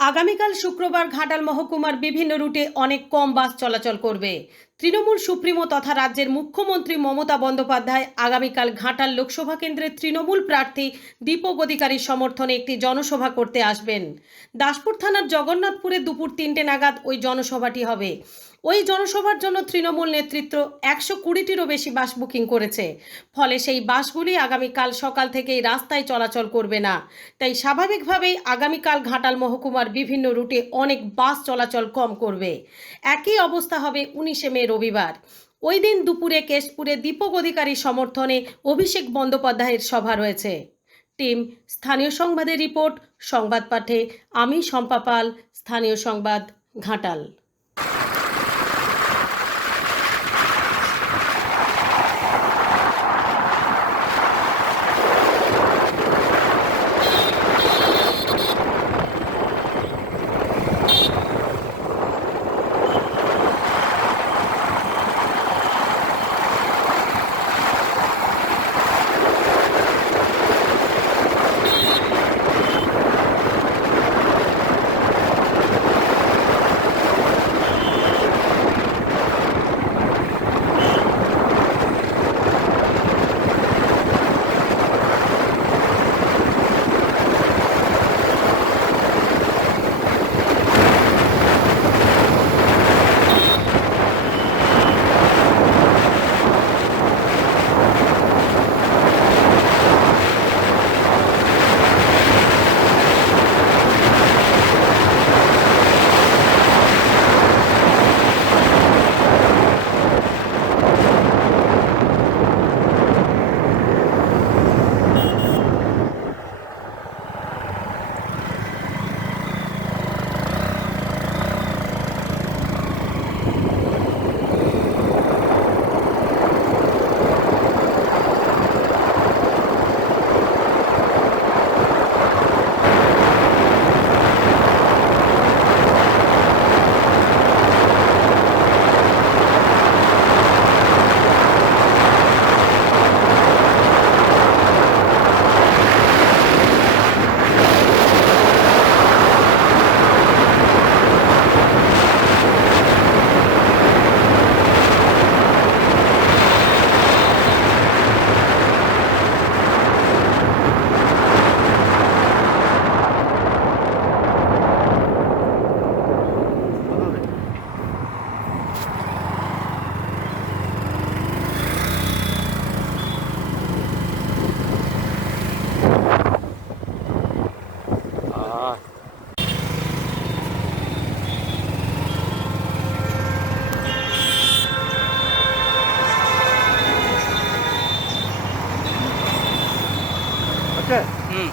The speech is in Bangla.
আগামীকাল শুক্রবার ঘাটাল মহকুমার বিভিন্ন রুটে অনেক কম বাস চলাচল করবে। তৃণমূল সুপ্রিমো তথা রাজ্যের মুখ্যমন্ত্রী মমতা বন্দ্যোপাধ্যায় আগামীকাল ঘাটাল লোকসভা কেন্দ্রের তৃণমূল প্রার্থী দীপক অধিকারীর সমর্থনে একটি জনসভা করতে আসবেন। দাসপুর থানার জগন্নাথপুরে দুপুর তিনটে নাগাদ ওই জনসভাটি হবে। ওই জনসভার জন্য তৃণমূল নেতৃত্ব একশো কুড়িটিরও বেশি বাস বুকিং করেছে। ফলে সেই বাসগুলি আগামীকাল সকাল থেকেই রাস্তায় চলাচল করবে না। তাই স্বাভাবিকভাবেই আগামীকাল ঘাটাল মহকুমার বিভিন্ন রুটে অনেক বাস চলাচল কম করবে। একই অবস্থা হবে উনিশে মে রবিবার। ওই দিন দুপুরে কেশপুরে দীপক অধিকারী সমর্থনে অভিষেক বন্দ্যোপাধ্যায়ের সভা রয়েছে। টিম, স্থানীয় সংবাদের রিপোর্ট, সংবাদ পাঠে আমি শম্পা পাল, স্থানীয় সংবাদ, ঘাটাল। ওকে হুম